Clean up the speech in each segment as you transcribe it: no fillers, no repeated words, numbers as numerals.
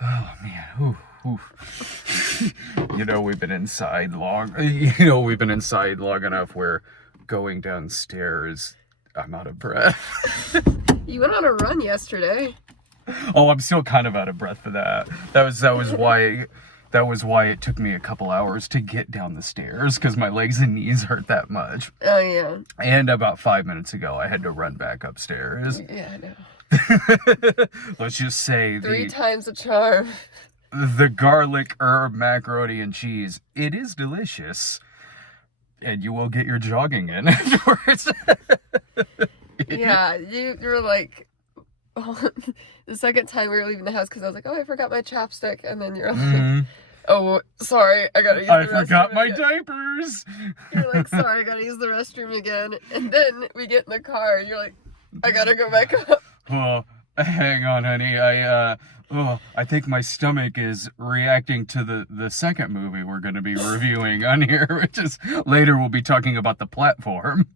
Oh man. Ooh, ooh. We've been inside long. We've been inside long enough where going downstairs, I'm out of breath. You went on a run yesterday. Oh, I'm still kind of out of breath for that. That was why it took me a couple hours to get down the stairs, because my legs and knees hurt that much. Oh yeah. And about 5 minutes ago, I had to run back upstairs. Yeah, I know. Let's just say Three times the charm. The garlic herb macaroni and cheese, it is delicious, and you will get your jogging in afterwards. Yeah, you're like, the second time we were leaving the house, because I was like, oh, I forgot my chapstick, and then you're like, oh, sorry, I gotta use the restroom. I forgot my again. diapers. You're like, sorry, I gotta use the restroom again, and then we get in the car, and you're like, I gotta go back up. Oh, hang on, honey. I think my stomach is reacting to the second movie we're going to be reviewing on here, which is later we'll be talking about The Platform.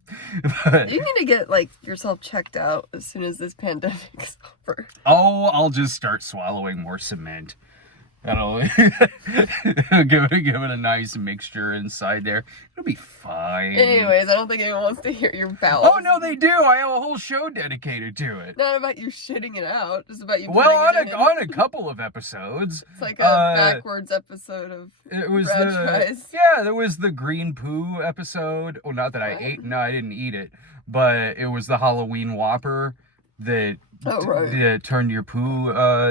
But, you need to get, yourself checked out as soon as this pandemic's over. Oh, I'll just start swallowing more cement. That'll give it a nice mixture inside there. It'll be fine. Anyways, I don't think anyone wants to hear your bowels. Oh, no, they do. I have a whole show dedicated to it. Not about you shitting it out, just about you on a couple of episodes. It's like a backwards episode of it was there was the green poo episode. Oh, not that I ate. No, I didn't eat it. But it was the Halloween Whopper that turned your poo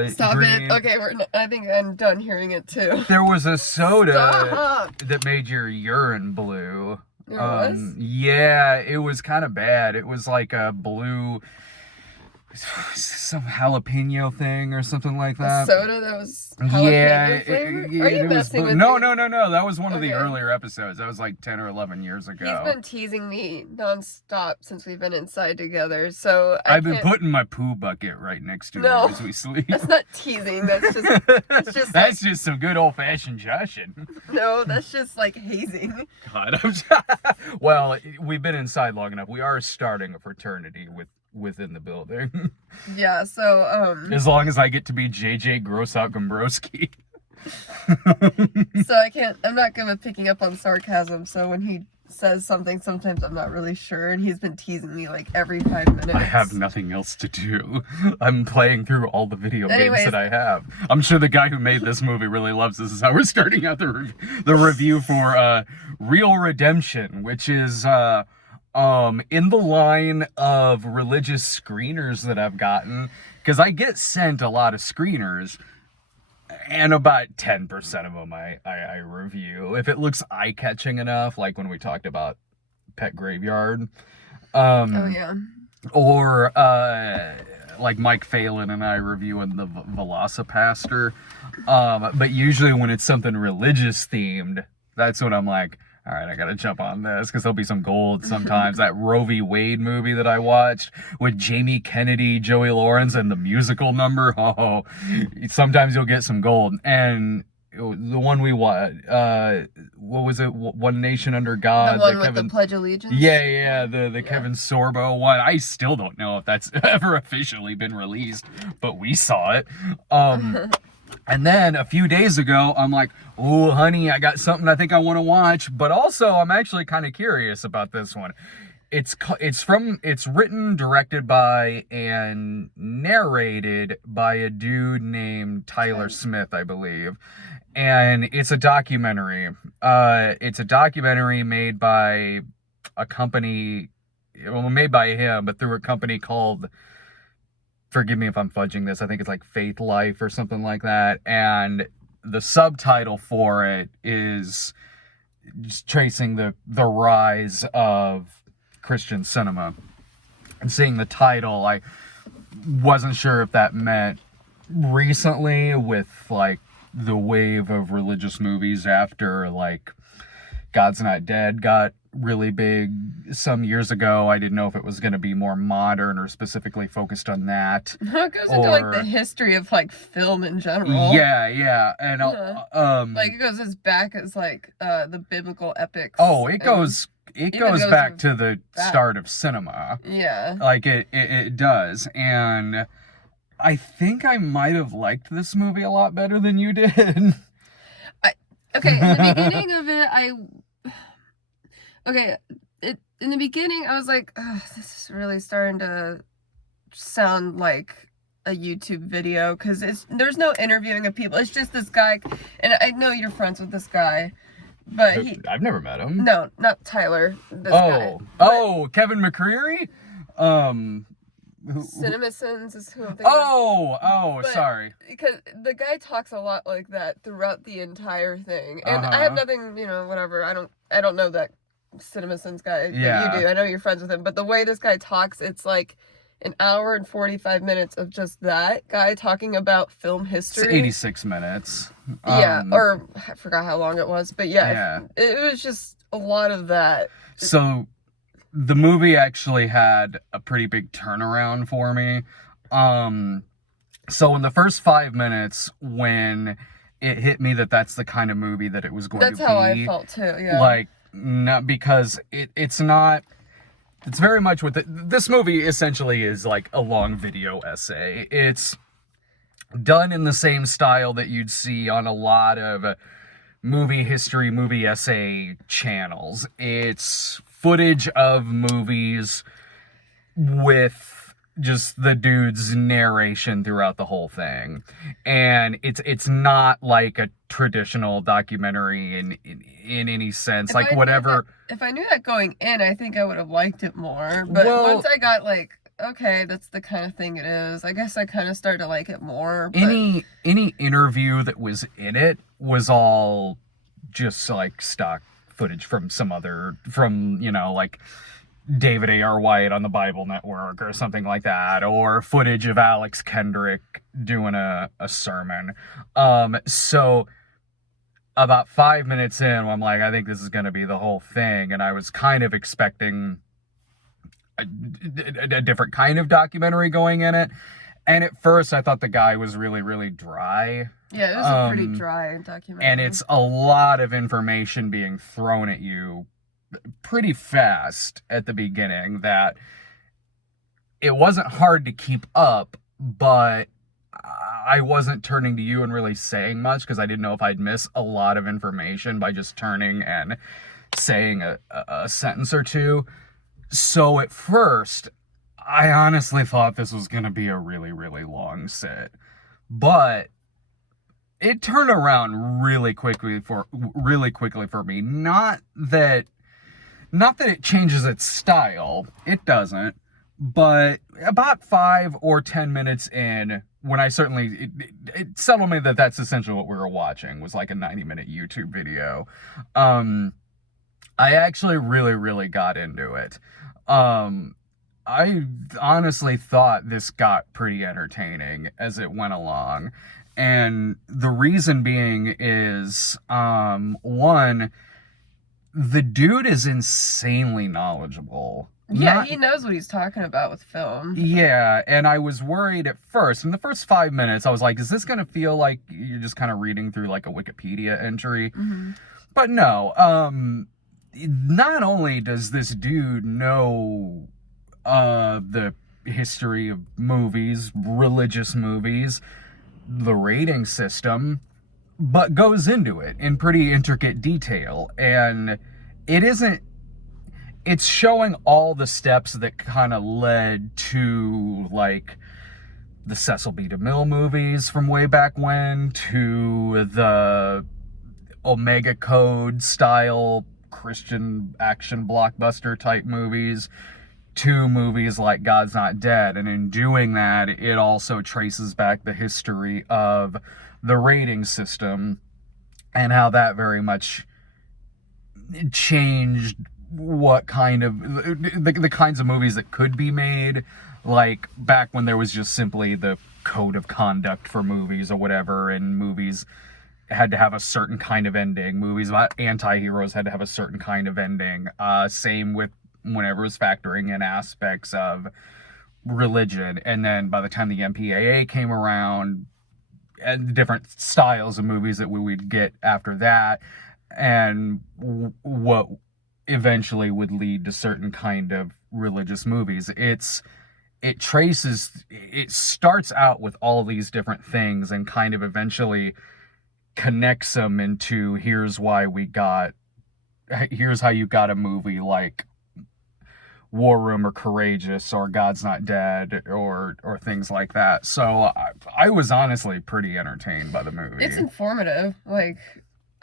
Stop green. it. Okay, I think I'm done hearing it too. There was a soda that made your urine blue. There was? Yeah, it was kind of bad. It was like a blue, some jalapeno thing or something like that. A soda that was jalapeno flavor? Are you messing with me? No. That was one of the earlier episodes. That was like 10 or 11 years ago. He's been teasing me nonstop since we've been inside together, so I've been putting my poo bucket right next to her as we sleep. That's not teasing. That's just that's just some good old-fashioned joshing. No, that's just like hazing. God, well, we've been inside long enough. We are starting a fraternity within the building. Yeah, so as long as I get to be JJ Grossout Gombrowski. So I'm not good with picking up on sarcasm, so when he says something, sometimes I'm not really sure, and he's been teasing me like every 5 minutes. I have nothing else to do. I'm playing through all the video games that I have. I'm sure the guy who made this movie really loves this. This is how we're starting out the review for Real Redemption, which is in the line of religious screeners that I've gotten, because I get sent a lot of screeners, and about 10% of them I review. If it looks eye-catching enough, like when we talked about Pet Graveyard. Oh, yeah. Or, like Mike Phelan and I reviewing the Velocipaster. But usually when it's something religious-themed, that's when I'm like, all right, I gotta jump on this, because there'll be some gold sometimes. That Roe v. Wade movie that I watched with Jamie Kennedy, Joey Lawrence, and the musical number. Oh, sometimes you'll get some gold. And the one we watched, what was it? One Nation Under God. The one with the Pledge of Allegiance? Yeah, the Kevin Sorbo one. I still don't know if that's ever officially been released, but we saw it. And then a few days ago, I'm like, oh, honey, I got something I think I want to watch. But also, I'm actually kind of curious about this one. It's written, directed by, and narrated by a dude named Tyler Smith, I believe. And it's a documentary. It's a documentary made by a company, made by him, but through a company called, forgive me if I'm fudging this, I think it's like Faithlife or something like that. And the subtitle for it is just tracing the rise of Christian cinema. And seeing the title, I wasn't sure if that meant recently with like the wave of religious movies after like God's Not Dead got really big some years ago. I didn't know if it was going to be more modern or specifically focused on that. It goes into like the history of like film in general. Yeah, and like it goes as back as like the biblical epics. Oh, it goes back to the start of cinema. Yeah, like it does. And I think I might have liked this movie a lot better than you did. Okay, in the beginning of it, in the beginning, I was like, this is really starting to sound like a YouTube video, because there's no interviewing of people. It's just this guy, and I know you're friends with this guy, but I've never met him. No, not Tyler. This guy. Kevin McCreary? CinemaSins is who I'm thinking of. Sorry. Because the guy talks a lot like that throughout the entire thing. And I have nothing, whatever. I don't know that CinemaSins guy that you do. I know you're friends with him. But the way this guy talks, it's like an hour and 45 minutes of just that guy talking about film history. It's 86 minutes. Or I forgot how long it was. But it was just a lot of that. So the movie actually had a pretty big turnaround for me. So in the first 5 minutes, when it hit me that that's the kind of movie that it was going to be. That's how I felt too, yeah. Like, not because it's not... It's very much what this movie essentially is, like a long video essay. It's done in the same style that you'd see on a lot of movie history, movie essay channels. It's footage of movies with just the dude's narration throughout the whole thing. And it's not like a traditional documentary in any sense. If I knew that going in, I think I would have liked it more. But once I got like, okay, that's the kind of thing it is, I guess I kind of started to like it more. But... Any interview that was in it was all just like stock footage from like David A.R. White on the Bible Network or something like that, or footage of Alex Kendrick doing a sermon. So about 5 minutes in, I'm like, I think this is going to be the whole thing, and I was kind of expecting a different kind of documentary going in it. And at first, I thought the guy was really, really dry. Yeah, it was a pretty dry documentary. And it's a lot of information being thrown at you pretty fast at the beginning, that it wasn't hard to keep up, but I wasn't turning to you and really saying much because I didn't know if I'd miss a lot of information by just turning and saying a sentence or two. So at first, I honestly thought this was going to be a really, really long sit. But it turned around really quickly for me. Not that it changes its style. It doesn't. But about 5 or 10 minutes in, when I it settled me that that's essentially what we were watching, was like a 90-minute YouTube video. I actually really, really got into it. I honestly thought this got pretty entertaining as it went along. And the reason being is, one, the dude is insanely knowledgeable. Yeah, he knows what he's talking about with film. Yeah, and I was worried at first. In the first 5 minutes, I was like, is this going to feel like you're just kind of reading through like a Wikipedia entry? Mm-hmm. But no. Not only does this dude know the history of movies, religious movies, the rating system, but goes into it in pretty intricate detail. And it's showing all the steps that kind of led to like the Cecil B. DeMille movies from way back when, to the Omega Code style Christian action blockbuster type movies, to movies like God's Not Dead. And in doing that, it also traces back the history of the rating system and how that very much changed what kind of the kinds of movies that could be made, like back when there was just simply the code of conduct for movies or whatever, and movies had to have a certain kind of ending. Movies about anti-heroes had to have a certain kind of ending. Same with whenever it was factoring in aspects of religion. And then by the time the MPAA came around, and the different styles of movies that we would get after that, and what eventually would lead to certain kind of religious movies. It's it starts out with all these different things and kind of eventually connects them into here's how you got a movie like War Room or Courageous or God's Not Dead or things like that. So I was honestly pretty entertained by the movie. It's informative. Like,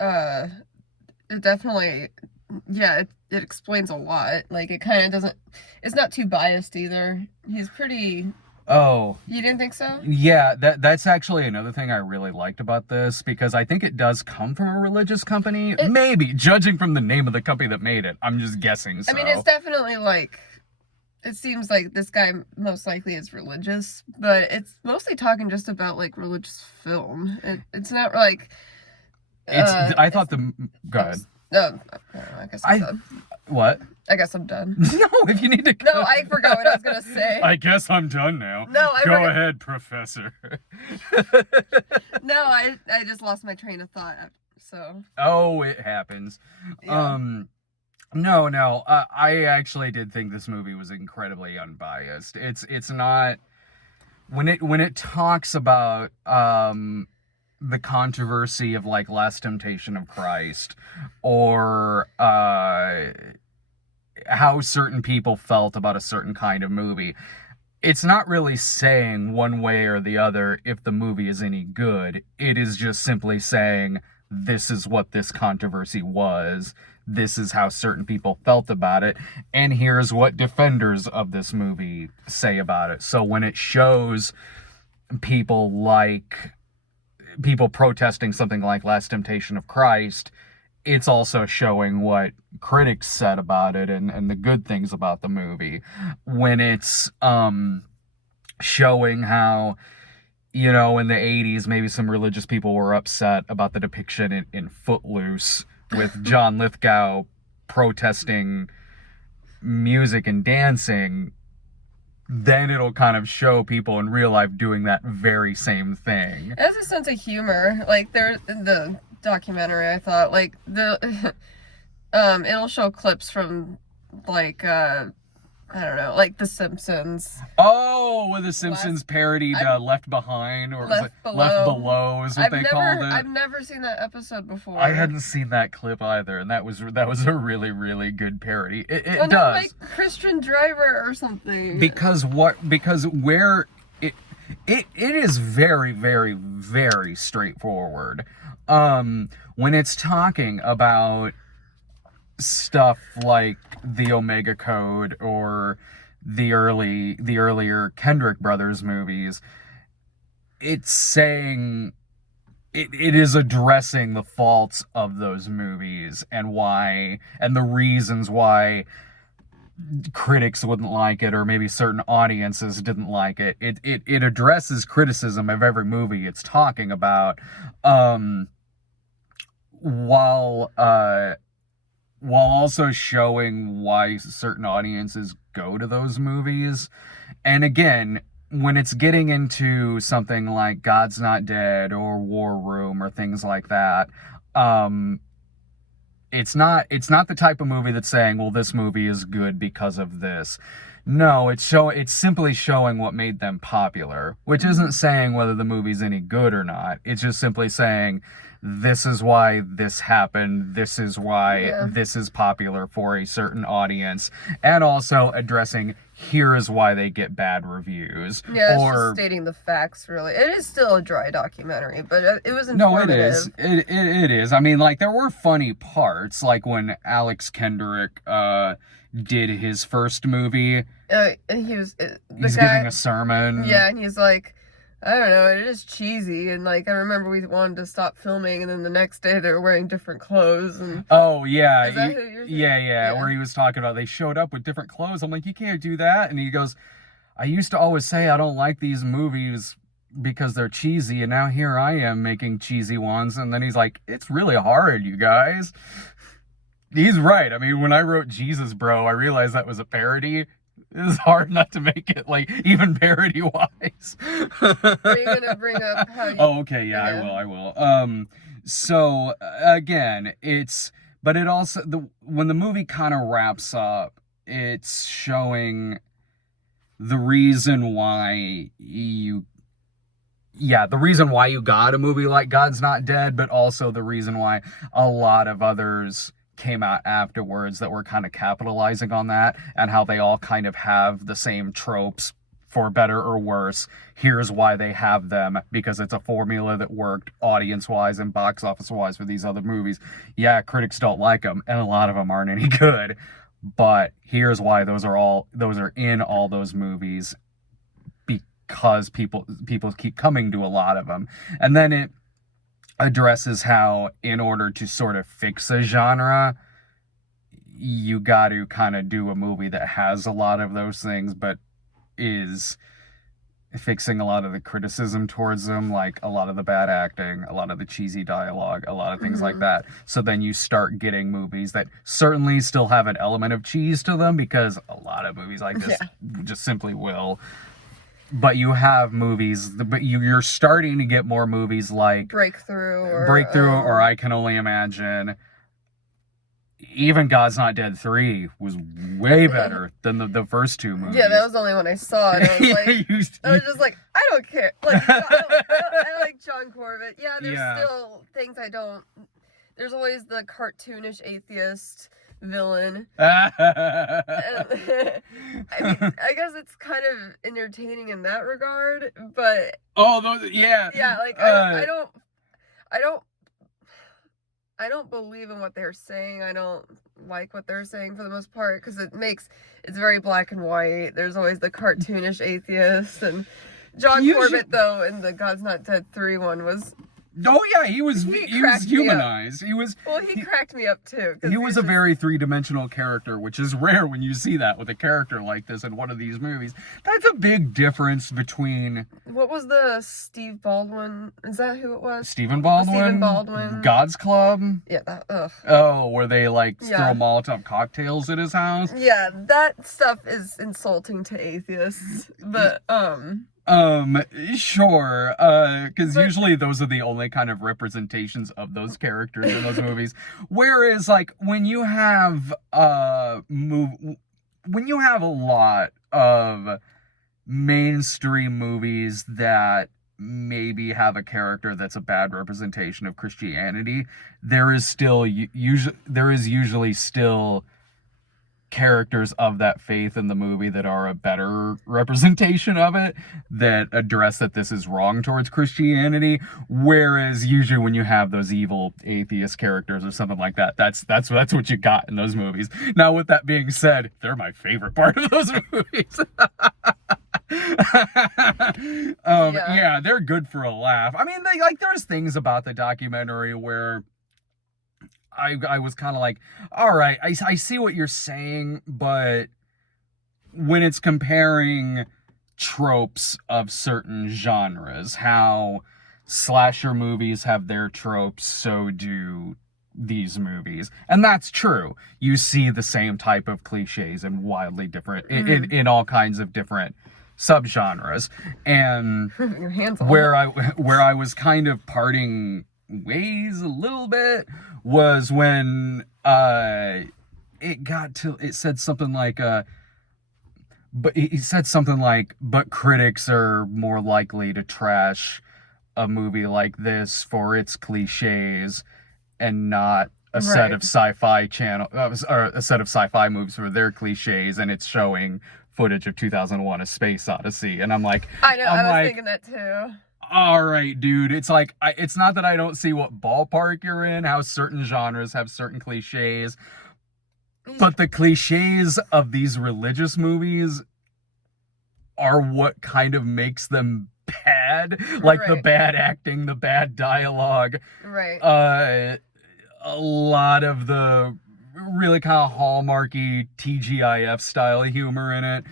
it definitely, yeah, it explains a lot. Like, it kind of doesn't, it's not too biased either. He's pretty... Oh. You didn't think so? Yeah, that's actually another thing I really liked about this, because I think it does come from a religious company. Maybe, judging from the name of the company that made it. I'm just guessing, so. I mean, it's definitely like, it seems like this guy most likely is religious, but it's mostly talking just about, like, religious film. It's not like... I thought the... Go ahead. No, I guess I'm done. What? I guess I'm done. No, if you need to go. No, I forgot what I was going to say. I guess I'm done now. No, Go ahead, Professor. No, I just lost my train of thought, so. Oh, it happens. Yeah. No, I actually did think this movie was incredibly unbiased. It's not... When it talks about, the controversy of, like, Last Temptation of Christ, or how certain people felt about a certain kind of movie, it's not really saying one way or the other if the movie is any good. It is just simply saying, this is what this controversy was, this is how certain people felt about it, and here's what defenders of this movie say about it. So when it shows people protesting something like Last Temptation of Christ, it's also showing what critics said about it and the good things about the movie. When it's showing how, you know, in the 80s, maybe some religious people were upset about the depiction in Footloose with John Lithgow protesting music and dancing, then it'll kind of show people in real life doing that very same thing. It has a sense of humor. Like, there in the documentary, I thought, like, it'll show clips from, like, I don't know, like The Simpsons. Oh, when The Simpsons parodied Left Behind, or Left Below is what they called it. I've never seen that episode before. I hadn't seen that clip either, and that was a really, really good parody. It does. Like Christian Driver or something. Because where it is very, very, very straightforward. When it's talking about stuff like the Omega Code or the earlier Kendrick Brothers movies, it's saying it is addressing the faults of those movies and the reasons why critics wouldn't like it, or maybe certain audiences didn't like it. It addresses criticism of every movie it's talking about, while also showing why certain audiences go to those movies. And again, when it's getting into something like God's Not Dead or War Room or things like that, it's not the type of movie that's saying, well, this movie is good because of this. No, it's simply showing what made them popular, which isn't saying whether the movie's any good or not. It's just simply saying, this is why this happened, this is why this is popular for a certain audience, and also addressing, here is why they get bad reviews. Yeah, it's just stating the facts, really. It is still a dry documentary, but it was informative. No, it is. It is. I mean, like, there were funny parts, like when Alex Kendrick did his first movie. He's giving a sermon. Yeah, and he's like, I don't know, it is cheesy, and like I remember we wanted to stop filming, and then the next day they were wearing different clothes. And oh yeah, is that who you're saying? Yeah, where he was talking about they showed up with different clothes. I'm like, you can't do that. And he goes, I used to always say I don't like these movies because they're cheesy, and now here I am making cheesy ones. And then he's like, it's really hard, you guys. He's right. I mean, when I wrote Jesus Bro, I realized that was a parody. It's hard not to make it, like, even parody-wise. Are you gonna bring up how you... Oh, okay, yeah, I will. So, again, but it also, when the movie kind of wraps up, it's showing the reason why you got a movie like God's Not Dead, but also the reason why a lot of others came out afterwards that were kind of capitalizing on that, and how they all kind of have the same tropes, for better or worse. Here's why they have them, because it's a formula that worked audience-wise and box office-wise for these other movies. Yeah, critics don't like them, and a lot of them aren't any good, but here's why those are in all those movies, because people keep coming to a lot of them. And then it addresses how, in order to sort of fix a genre, you got to kind of do a movie that has a lot of those things, but is fixing a lot of the criticism towards them, like a lot of the bad acting, a lot of the cheesy dialogue, a lot of things like that. So then you start getting movies that certainly still have an element of cheese to them, because a lot of movies like this just simply will. But you have movies, but you're starting to get more movies like Breakthrough, or I Can Only Imagine. Even God's Not Dead 3 was way better than the first two movies. Yeah, that was the only one I saw, and I was like, I was just like, I don't care. Like, I like John Corbett. Yeah, there's still things I don't. There's always the cartoonish atheist villain. I mean, I guess it's kind of entertaining in that regard, but like I don't believe in what they're saying. I don't like what they're saying for the most part, because it's very black and white. There's always the cartoonish atheist, and John Corbett though in the God's Not Dead 3 one was. Oh yeah, he was humanized. He cracked me up too. He was a very three-dimensional character, which is rare when you see that with a character like this in one of these movies. That's a big difference between. What was the Steve Baldwin? Is that who it was? Stephen Baldwin. God's Club. Yeah. Ugh. Oh, where they throw Molotov cocktails at his house. Yeah, that stuff is insulting to atheists. But sure, because usually those are the only kind of representations of those characters in those movies. Whereas, like, when you have a lot of mainstream movies that maybe have a character that's a bad representation of Christianity, there is usually still characters of that faith in the movie that are a better representation of it, that address that this is wrong towards Christianity. Whereas usually when you have those evil atheist characters or something like that, that's what you got in those movies. Now, with that being said, they're my favorite part of those movies. Yeah, they're good for a laugh. I mean, there's things about the documentary where I was kind of like, all right, I see what you're saying, but when it's comparing tropes of certain genres, how slasher movies have their tropes, so do these movies. And that's true. You see the same type of cliches and wildly different, in all kinds of different subgenres. And your hands where I was kind of parting ways a little bit was when it said something like but critics are more likely to trash a movie like this for its cliches and not a set of sci-fi movies for their cliches, and it's showing footage of 2001: A Space Odyssey. And I'm like, I know, I was thinking that too. All right, dude. It's like, it's not that I don't see what ballpark you're in, how certain genres have certain cliches, but the cliches of these religious movies are what kind of makes them bad. Like the bad acting, the bad dialogue. Right. A lot of the really kind of hallmarky TGIF style humor in it.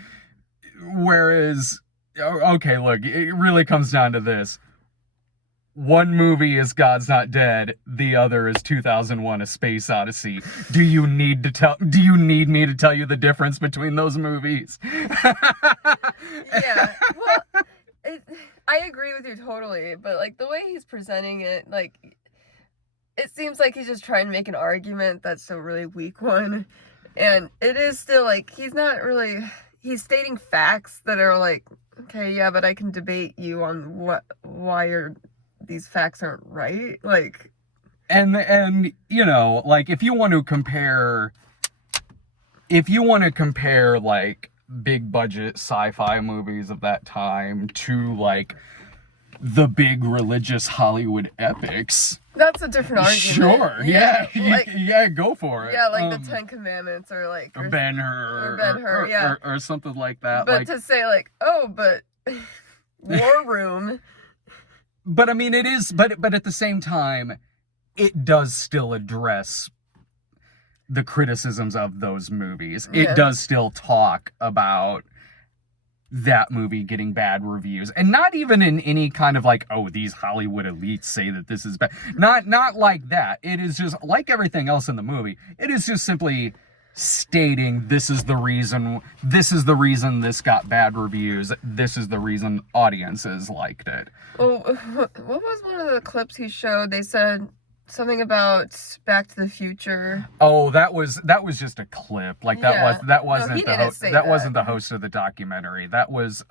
Whereas, okay, look, it really comes down to this. One movie is God's Not Dead, the other is 2001: A Space Odyssey. Do you need me to tell you the difference between those movies? Yeah. Well, I agree with you totally, but like the way he's presenting it, like it seems like he's just trying to make an argument that's a really weak one. And it is still like he's not really he's stating facts that are like, okay, yeah, but I can debate you on why these facts aren't right. Like, and you know, like if you want to compare like big budget sci-fi movies of that time to like the big religious Hollywood epics, that's a different argument. Sure, yeah, like, yeah, go for it. Yeah, like the Ten Commandments or like Ben-Hur, yeah, or something like that. But like, to say like, oh, but War Room. But I mean, it is. But at the same time, it does still address the criticisms of those movies. Yeah. It does still talk about that movie getting bad reviews, and not even in any kind of like, oh, these Hollywood elites say that this is bad. Not like that. It is just like everything else in the movie. It is just simply stating this is the reason this got bad reviews. This is the reason audiences liked it. Well, what was one of the clips he showed? They said something about Back to the Future. Oh, that was just a clip. Like that wasn't the host of the documentary. That was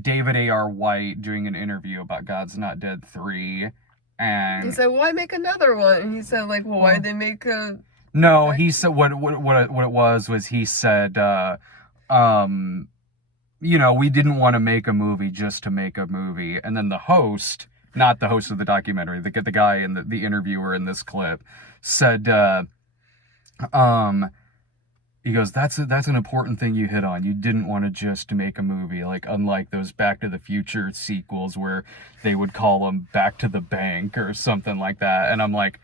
David A.R. White doing an interview about God's Not Dead 3, and he said, "Why make another one?" And he said, "Like, well, why did they make a?" No, he said what it was he said, you know, we didn't want to make a movie just to make a movie, and then the host. Not the host of the documentary, the guy and the interviewer in this clip said, he goes, that's an important thing you hit on. You didn't want to just make a movie, like unlike those Back to the Future sequels where they would call them Back to the Bank or something like that. And I'm like,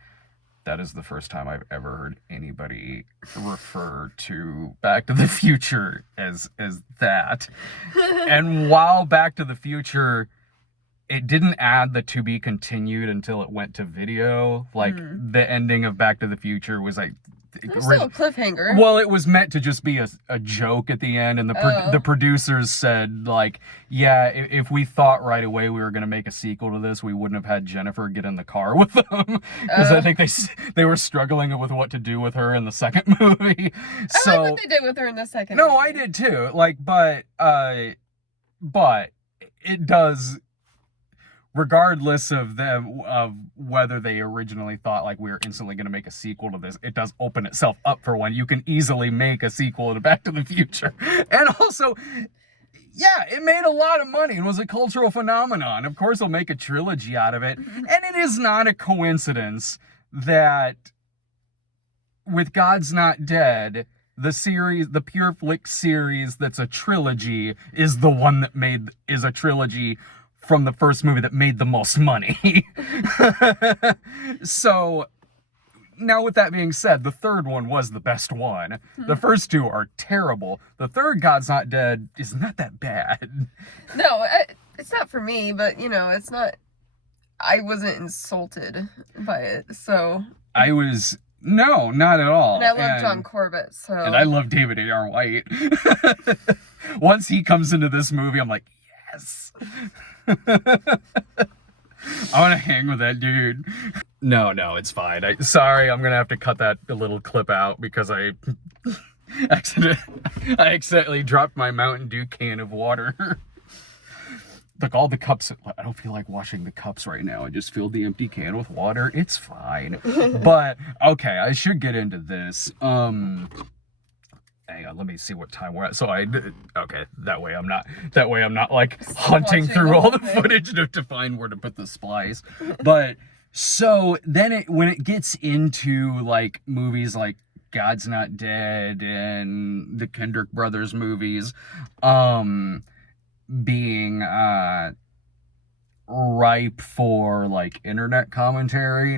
that is the first time I've ever heard anybody refer to Back to the Future as that. And while Back to the Future, it didn't add the to be continued until it went to video. Like, the ending of Back to the Future was like... It was still a cliffhanger. Well, it was meant to just be a joke at the end, and the producers said, like, yeah, if we thought right away we were going to make a sequel to this, we wouldn't have had Jennifer get in the car with them. Because I think they were struggling with what to do with her in the second movie. So, I like what they did with her in the second movie. No, I did too. Like, but it does... Regardless of whether they originally thought like we were instantly going to make a sequel to this, it does open itself up for one. You can easily make a sequel to Back to the Future. And also, yeah, it made a lot of money and was a cultural phenomenon. Of course, they'll make a trilogy out of it. And it is not a coincidence that with God's Not Dead, the Pure Flick series that's a trilogy is the one that is a trilogy from the first movie that made the most money. So, now with that being said, the third one was the best one. The first two are terrible. The third, God's Not Dead, is not that bad. No, it's not for me, but, you know, it's not... I wasn't insulted by it, so... No, not at all. And I love John Corbett, so... And I love David A.R. White. Once he comes into this movie, I'm like, yes! I want to hang with that dude. No, it's fine. Sorry, I'm gonna have to cut that little clip out because I accidentally dropped my Mountain Dew can of water. Look, all the cups. I don't feel like washing the cups right now. I just filled the empty can with water. It's fine. But okay, I should get into this. Hang on, let me see what time we're at. So okay, that way I'm not like hunting through all the footage to find where to put the splice. But so then when it gets into like movies like God's Not Dead and the Kendrick Brothers movies, being ripe for like internet commentary,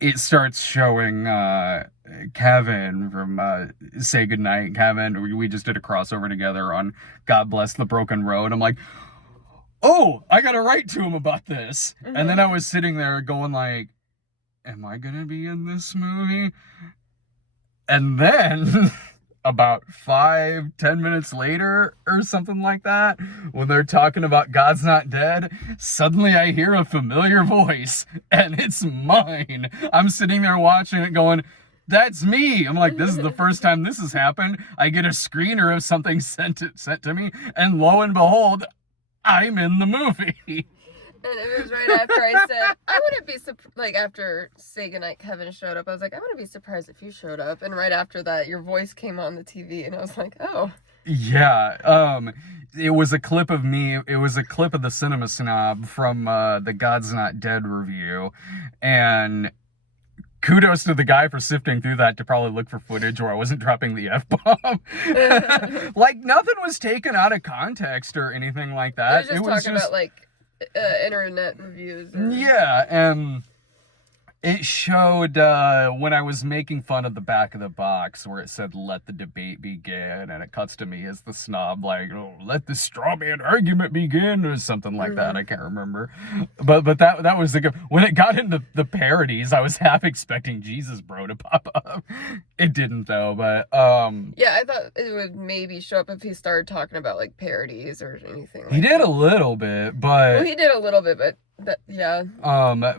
it starts showing Kevin from Say Goodnight, Kevin. We just did a crossover together on God Bless the Broken Road. I'm like, oh, I gotta write to him about this. And then I was sitting there going like, am I gonna be in this movie? And then about 5-10 minutes later or something like that, when they're talking about God's Not Dead, suddenly I hear a familiar voice, and it's mine. I'm sitting there watching it going, that's me. I'm like, this is the first time this has happened. I get a screener of something sent to me, and lo and behold, I'm in the movie. And it was right after I said, I wouldn't be like after Say Goodnight Kevin showed up, I was like, I wouldn't be surprised if you showed up. And right after that, your voice came on the TV, and I was like, oh. Yeah, it was a clip of me. It was a clip of the Cinema Snob from the God's Not Dead review, and kudos to the guy for sifting through that to probably look for footage where I wasn't dropping the F-bomb. Like, nothing was taken out of context or anything like that. It was just talking about, like, internet reviews. Yeah, and it showed when I was making fun of the back of the box where it said, "Let the debate begin," and it cuts to me as the snob, like, "Oh, let the straw man argument begin," or something like that. I can't remember. But that was the good. When it got into the parodies, I was half expecting Jesus Bro to pop up. It didn't, though, but yeah, I thought it would maybe show up if he started talking about, like, parodies or anything like he did a little bit, but... Well, he did a little bit, but yeah.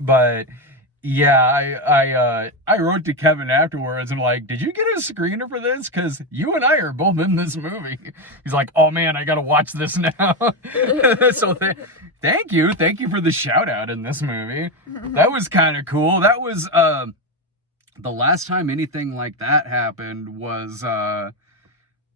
But... Yeah, I wrote to Kevin afterwards and like, did you get a screener for this? Because you and I are both in this movie. He's like, oh man, I gotta watch this now. So thank you for the shout out in this movie. That was kind of cool. That was the last time anything like that happened was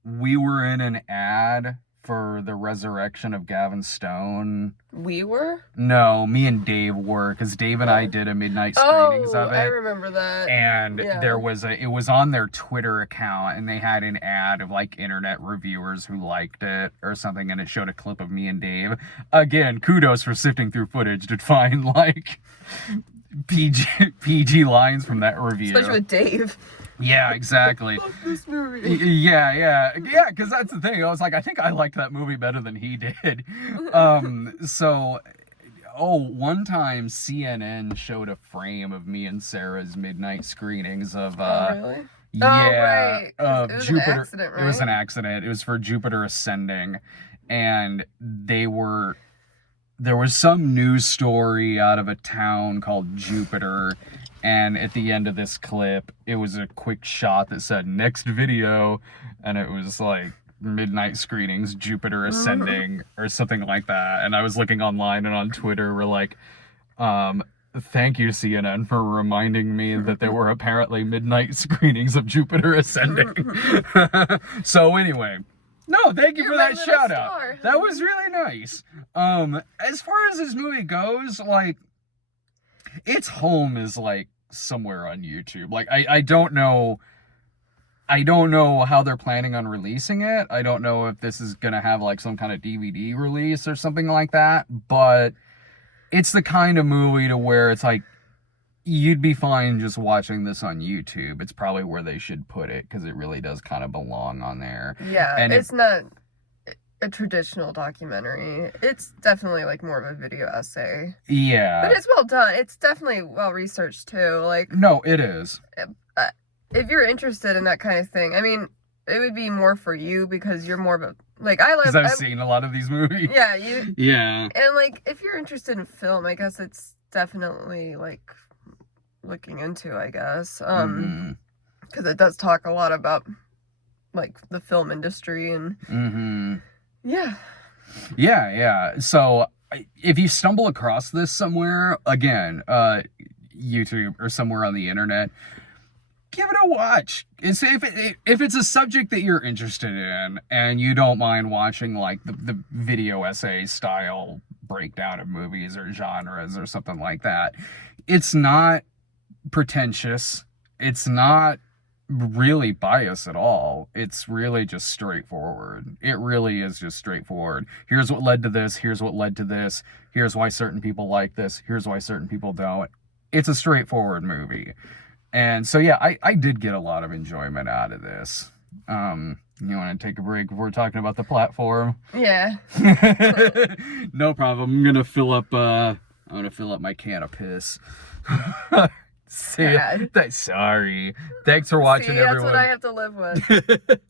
we were in an ad for the resurrection of Gavin Stone. We were? No, me and Dave were, because Dave and I did a midnight screenings of it. I remember that. And it was on their Twitter account, and they had an ad of like internet reviewers who liked it or something, and it showed a clip of me and Dave. Again, kudos for sifting through footage to find like PG lines from that review. Especially with Dave. Yeah, exactly. Fuck this movie. Yeah, because that's the thing. I was like, I think I liked that movie better than he did. One time CNN showed a frame of me and Sarah's midnight screenings of really? Yeah, it was Jupiter. An accident, right? It was an accident. It was for Jupiter Ascending, and there was some news story out of a town called Jupiter. And at the end of this clip, it was a quick shot that said next video, and it was like midnight screenings, Jupiter Ascending, or something like that. And I was looking online and on Twitter, we're like, thank you, CNN, for reminding me that there were apparently midnight screenings of Jupiter Ascending. So anyway, no, thank you for that shout out. That was really nice. As far as this movie goes, like, its home is like somewhere on YouTube. Like I don't know how they're planning on releasing it. I don't know if this is gonna have like some kind of DVD release or something like that, but it's the kind of movie to where it's like you'd be fine just watching this on YouTube. It's probably where they should put it because it really does kind of belong on there. Yeah, and it's not a traditional documentary. It's definitely like more of a video essay. Yeah. But it's well done. It's definitely well researched too. Like, no, it is. If you're interested in that kind of thing, I mean, it would be more for you because you're more of a because I've seen a lot of these movies. Yeah, Yeah. And like if you're interested in film, I guess it's definitely like looking into, I guess. Because it does talk a lot about like the film industry and Yeah. So if you stumble across this somewhere, again, YouTube or somewhere on the internet, give it a watch. If it's a subject that you're interested in and you don't mind watching like the video essay style breakdown of movies or genres or something like that, it's not pretentious. It's not really biased at all. It's really just straightforward. It really is just straightforward. Here's what led to this. Here's what led to this. Here's why certain people like this. Here's why certain people don't. It's a straightforward movie. And so, yeah, I did get a lot of enjoyment out of this. You want to take a break before talking about the platform? Yeah. No problem. I'm going to fill up my can of piss. Sorry. Thanks for watching, everyone. That's what I have to live with.